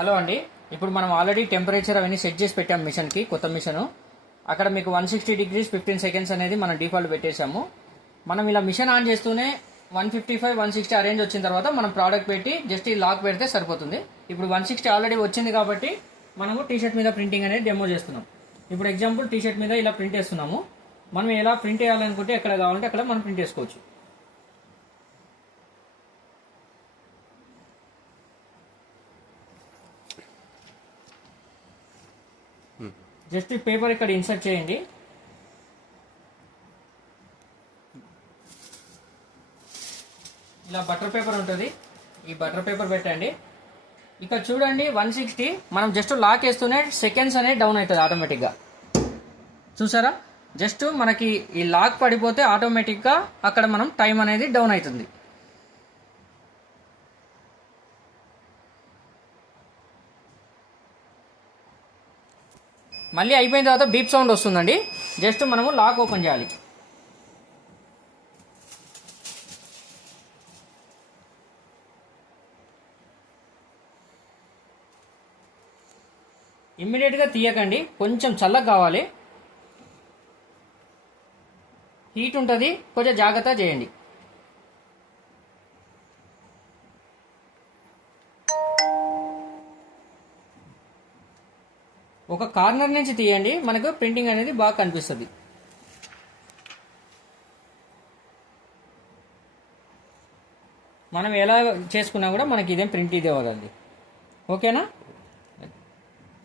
Hello అండి. ఇప్పుడు మనం ఆల్రెడీ టెంపరేచర్ అవన్నీ సెట్ చేసి పెట్టాం మిషన్కి, కొత్త మిషన్. అక్కడ మీకు 160 degrees 15 seconds అనేది మనం డిఫాల్ట్ పెట్టేశాము. మనం ఇలా మిషన్ ఆన్ చేస్తూనే 155 160 ఆ రేంజ్ వచ్చిన తర్వాత మనం ప్రోడక్ట్ పెట్టి జస్ట్ ఈ లాక్ పెడితే సరిపోతుంది. ఇప్పుడు 160 ఆల్రెడీ వచ్చింది కాబట్టి మనము టీషర్ట్ మీద ప్రింటింగ్ అనేది డెమో చేస్తున్నాం. ఇప్పుడు ఎగ్జాంపుల్ టీషర్ట్ మీద ఇలా ప్రింట్ వేస్తున్నాము. మనం ఎలా ప్రింట్ వేయాలనుకుంటే ఎక్కడ కావాలంటే అక్కడ మనం ప్రింట్ వేసుకోవచ్చు. జస్ట్ పేపర్ ఇక్కడ ఇన్సర్ట్ చేయండి. ఇలా బటర్ పేపర్ ఉంటుంది, ఈ బటర్ పేపర్ పెట్టండి. ఇక్కడ చూడండి 160 మనం జస్ట్ లాక్ వేస్తూనే సెకండ్స్ అనేది డౌన్ అవుతుంది ఆటోమేటిక్గా. చూసారా, జస్ట్ మనకి ఈ లాక్ పడిపోతే ఆటోమేటిక్గా అక్కడ మనం టైం అనేది డౌన్ అవుతుంది. మళ్ళీ అయిపోయిన తర్వాత బీప్ సౌండ్ వస్తుందండి. జస్ట్ మనము లాక్ ఓపెన్ చేయాలి. ఇమ్మీడియట్గా తీయకండి, కొంచెం చల్లగా కావాలి, హీట్ ఉంటుంది, కొంచెం జాగ్రత్త చేయండి. ఒక కార్నర్ నుంచి తీయండి, మనకు ప్రింటింగ్ అనేది బాగా కనిపిస్తుంది. మనం ఎలా చేసుకున్నా కూడా మనకి ఇదేం ప్రింట్ ఇదే వదండి. ఓకేనా?